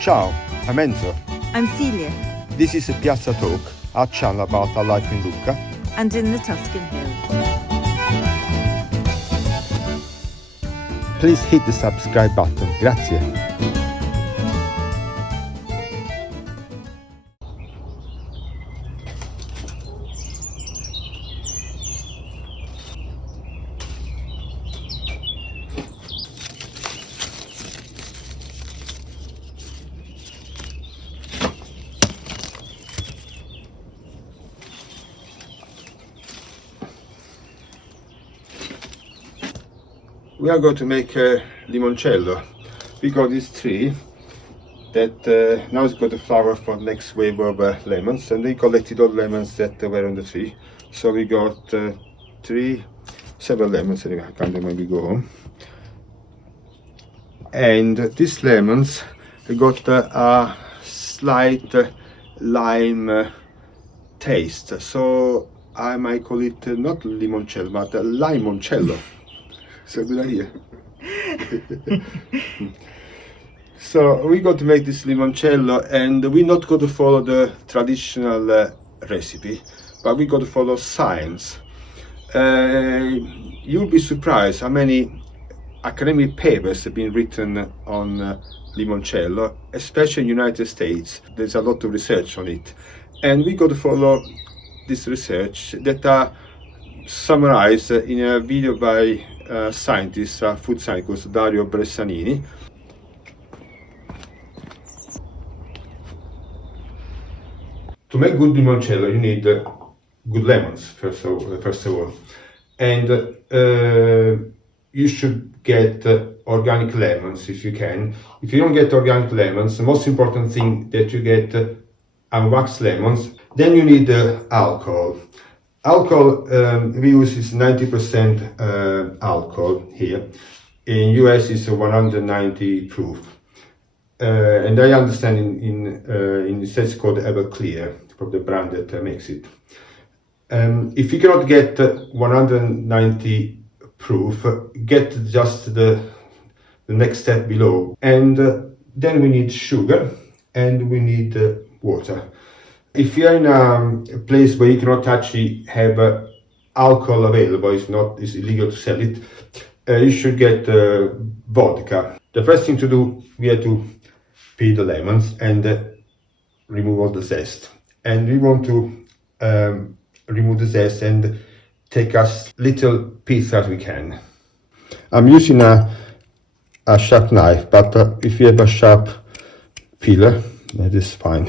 Ciao, I'm Enzo. I'm Celia, This is Piazza Talk, our channel about our life in Lucca. and in the Tuscan hills. Please hit the subscribe button. Grazie. We are going to make limoncello. We got this tree that now it's got a flower for the next wave of lemons, and we collected all the lemons that were on the tree. So we got several lemons anyway. I can't maybe go home. And these lemons got a slight lime taste, so I might call it not limoncello but limoncello. So good idea. So we got to make this limoncello, and we're not going to follow the traditional recipe, but we got to follow science. You'll be surprised how many academic papers have been written on limoncello, especially in the United States. There's a lot of research on it, and we got to follow this research that are summarized in a video by scientist, food scientist Dario Bressanini. To make good limoncello, you need good lemons first of all, and you should get organic lemons if you can. If you don't get organic lemons, the most important thing that you get unwaxed lemons. Then you need alcohol. Alcohol we use is 90% alcohol here. In US it's 190 proof, and I understand in the States it's called Everclear, from the brand that makes it. If you cannot get 190 proof, get just the next step below, and then we need sugar and we need water. If you're in a place where you cannot actually have alcohol available, it's illegal to sell it, you should get vodka. The first thing to do, we have to peel the lemons and remove all the zest. And we want to remove the zest and take as little piece as we can. I'm using a sharp knife, but if you have a sharp peeler, that is fine.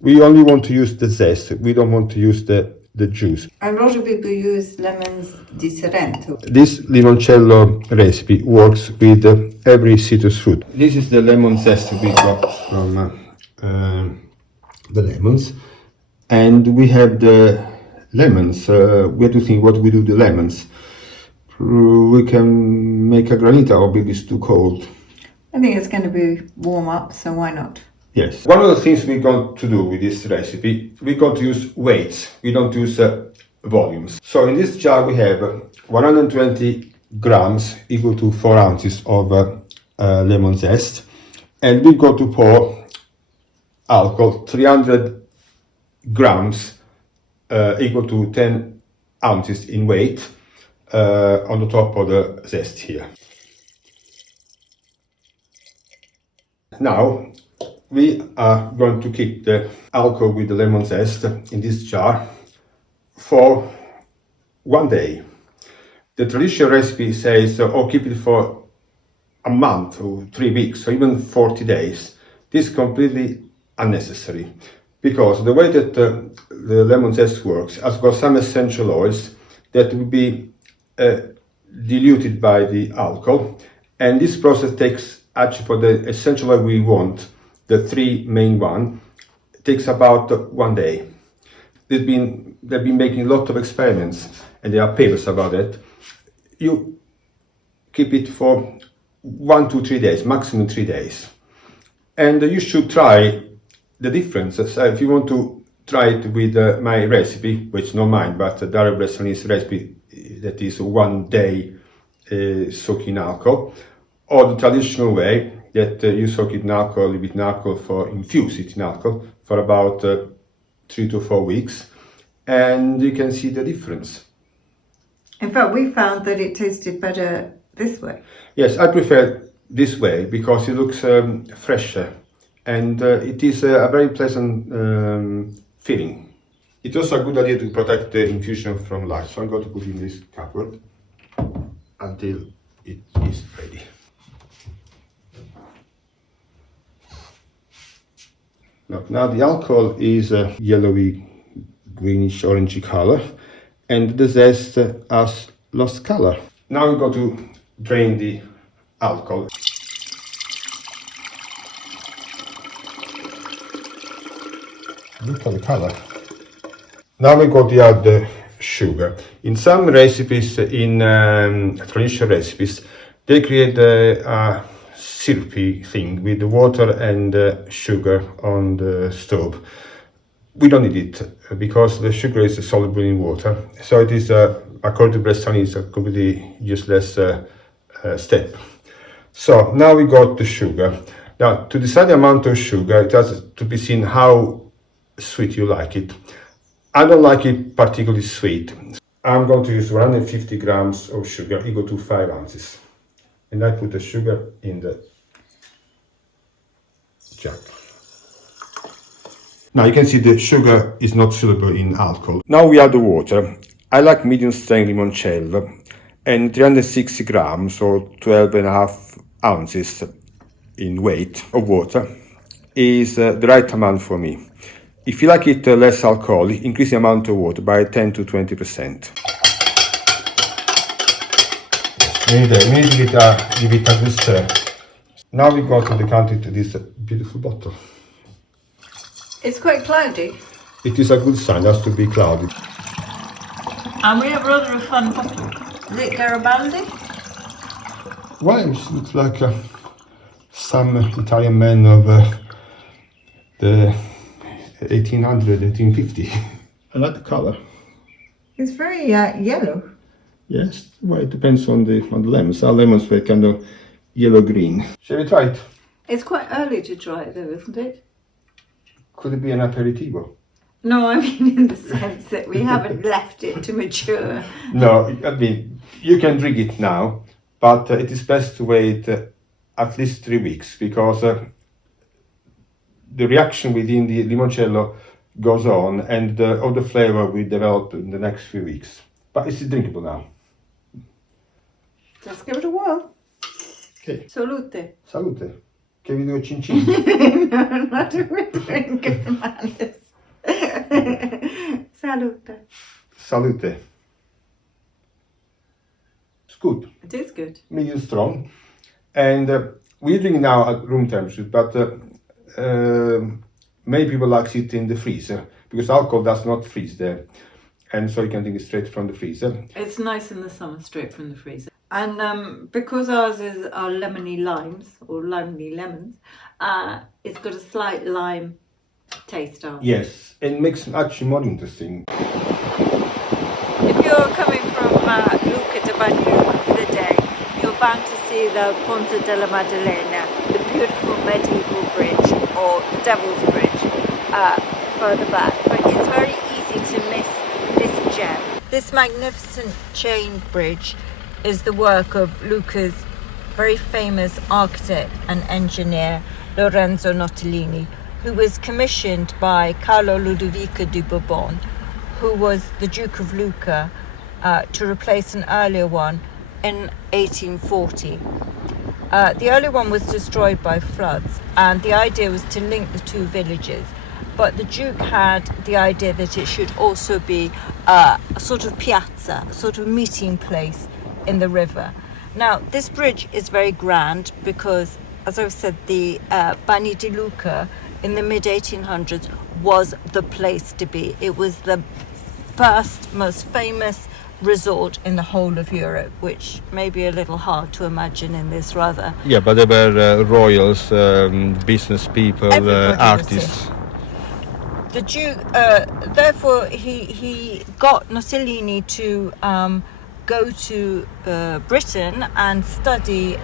We only want to use the zest, we don't want to use the juice. A lot of people use lemons di Sorrento. This limoncello recipe works with every citrus fruit. This is the lemon zest we got from the lemons. And we have the lemons. We have to think what we do with the lemons. We can make a granita, or maybe it's too cold. I think it's going to be warm up, so why not? Yes. One of the things we're going to do with this recipe, we're going to use weights. We don't use volumes. So in this jar we have 120 grams, equal to 4 ounces of lemon zest. And we're going to pour alcohol, 300 grams, equal to 10 ounces in weight, on the top of the zest here. Now, we are going to keep the alcohol with the lemon zest in this jar for 1 day. The traditional recipe says, keep it for a month or 3 weeks or even 40 days. This is completely unnecessary, because the way that the lemon zest works has got some essential oils that will be diluted by the alcohol, and this process takes, actually for the essential oil we want, the 3 main one, takes about 1 day. They've been making a lot of experiments, and there are papers about it. You keep it for 1 to 3 days, maximum 3 days, and you should try the differences. If you want to try it with my recipe, which not mine, but Dario Bressanini's recipe, that is 1 day soaking alcohol, or the traditional way, that you soak it in alcohol, leave it in alcohol infuse it in alcohol for about 3 to 4 weeks, and you can see the difference. In fact, we found that it tasted better this way. Yes, I prefer this way because it looks fresher, and it is a very pleasant feeling. It's also a good idea to protect the infusion from light, so I'm going to put in this cupboard until it is ready. Now the alcohol is a yellowy, greenish, orangey color, and the zest has lost color. Now I'm going to drain the alcohol. Look at the color. Now we go to add the sugar. In some recipes, in traditional recipes, they create a syrupy thing with the water and sugar on the stove. We don't need it because the sugar is soluble in water, so it is, according to Bressani, a completely useless step. So now we got the sugar. Now, to decide the amount of sugar, it has to be seen how sweet you like it. I don't like it particularly sweet. I'm going to use 150 grams of sugar equal to 5 ounces. And I put the sugar in the jug. Now you can see the sugar is not soluble in alcohol. Now we add the water. I like medium strength limoncello, and 360 grams or 12.5 ounces in weight of water is the right amount for me. If you like it less alcoholic, increase the amount of water by 10 to 20%. We need to give it a good stir. Now we go to decant it to this beautiful bottle. It's quite cloudy. It is a good sign, it has to be cloudy. And we have rather a fun bottle. Is it Garibaldi? Why it looks like some Italian men of the 1800, 1850. I like the color. It's very yellow. Yes, well, it depends on the lemons. Our lemons were kind of yellow-green. Shall we try it? It's quite early to try it though, isn't it? Could it be an aperitivo? No, I mean in the sense that we haven't left it to mature. No, I mean, you can drink it now, but it is best to wait at least 3 weeks because the reaction within the limoncello goes on, and all the flavor will develop in the next few weeks. But it's drinkable now. Let's give it a whirl. Okay. Salute. Salute. Che vi do cin cin? No, not a drink, Manus. Salute. Salute. It's good. It is good. Medium strong. And we're drinking now at room temperature, but many people like it in the freezer because alcohol does not freeze there. And so you can drink it straight from the freezer. It's nice in the summer, straight from the freezer. And because ours are lemony limes, or lemony lemons, it's got a slight lime taste on it. Yes, it makes it actually more interesting. If you're coming from Lucca to Bagni di Lucca for the day, you're bound to see the Ponte della Maddalena, the beautiful medieval bridge, or the Devil's Bridge, further back. But it's very easy to miss this gem. This magnificent chain bridge is the work of Lucca's very famous architect and engineer, Lorenzo Nottolini, who was commissioned by Carlo Ludovico di Bourbon, who was the Duke of Lucca, to replace an earlier one in 1840. The earlier one was destroyed by floods, and the idea was to link the two villages. But the Duke had the idea that it should also be a sort of piazza, a sort of meeting place in the river. Now, this bridge is very grand because, as I've said, the Bagni di Lucca in the mid-1800s was the place to be. It was the first, most famous resort in the whole of Europe, which may be a little hard to imagine in this rather... Yeah, but there were royals, business people, artists. The Duke, therefore, he got Nottolini to go to Britain and study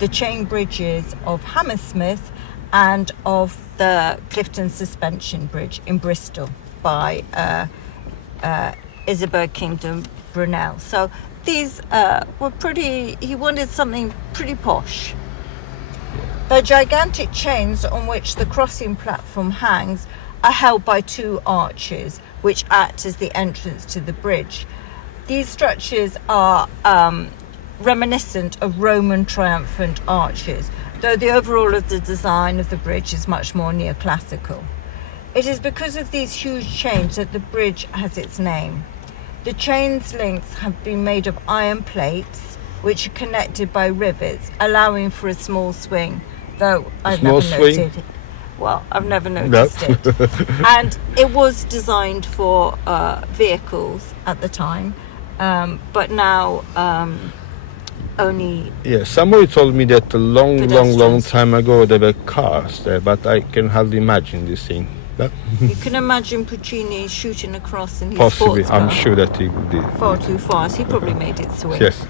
the chain bridges of Hammersmith and of the Clifton Suspension Bridge in Bristol by Isabel Kingdom Brunel. So these were pretty, he wanted something pretty posh. The gigantic chains on which the crossing platform hangs are held by two arches which act as the entrance to the bridge. These structures are reminiscent of Roman triumphant arches, though the overall of the design of the bridge is much more neoclassical. It is because of these huge chains that the bridge has its name. The chain's links have been made of iron plates which are connected by rivets, allowing for a small swing, though I've never noted it. Well, I've never noticed it. And it was designed for vehicles at the time, but now only... Yeah, somebody told me that a long pedestrians. time ago there were cars there, but I can hardly imagine this thing. But You can imagine Puccini shooting across in his possibly, sports car I'm sure that he did. far too fast. He probably made it swing. Yes.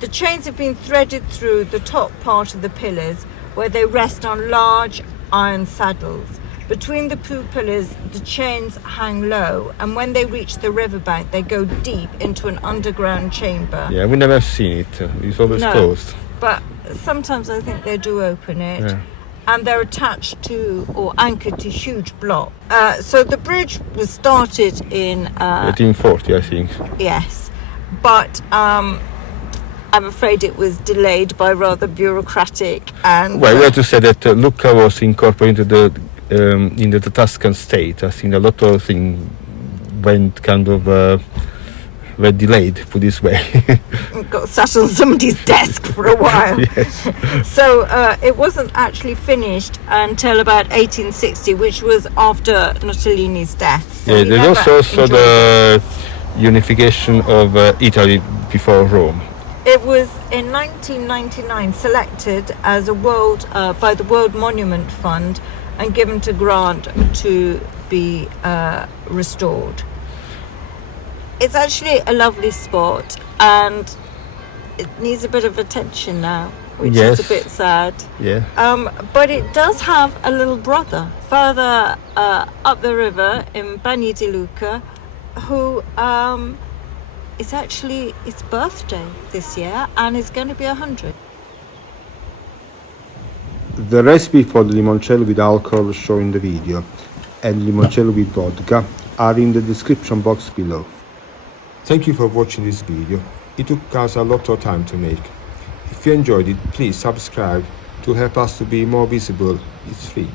The chains have been threaded through the top part of the pillars where they rest on large iron saddles. Between the two pillars, the chains hang low, and when they reach the riverbank, they go deep into an underground chamber. Yeah, we never seen it. It's always No. closed. But sometimes I think they do open it. Yeah. And they're attached to or anchored to huge blocks. So the bridge was started in 1840, I think. yes, but I'm afraid it was delayed by rather bureaucratic and Well, we have to say that Lucca was incorporated into the Tuscan state. I think a lot of things went kind of were delayed, put this way. got sat on somebody's desk for a while. Yes. So it wasn't actually finished until about 1860, which was after Nottolini's death. So Yeah, he there never was also enjoyed the unification of Italy before Rome. It was in 1999 selected as a world by the World Monument Fund and given to Grant to be restored. It's actually a lovely spot and it needs a bit of attention now, which Yes. is a bit sad. Yeah. But it does have a little brother further up the river in Bagni di Lucca, who it's actually its birthday this year and is going to be 100. The recipe for the limoncello with alcohol shown in the video and limoncello with vodka are in the description box below. Thank you for watching this video. It took us a lot of time to make. If you enjoyed it, please subscribe to help us to be more visible. It's free.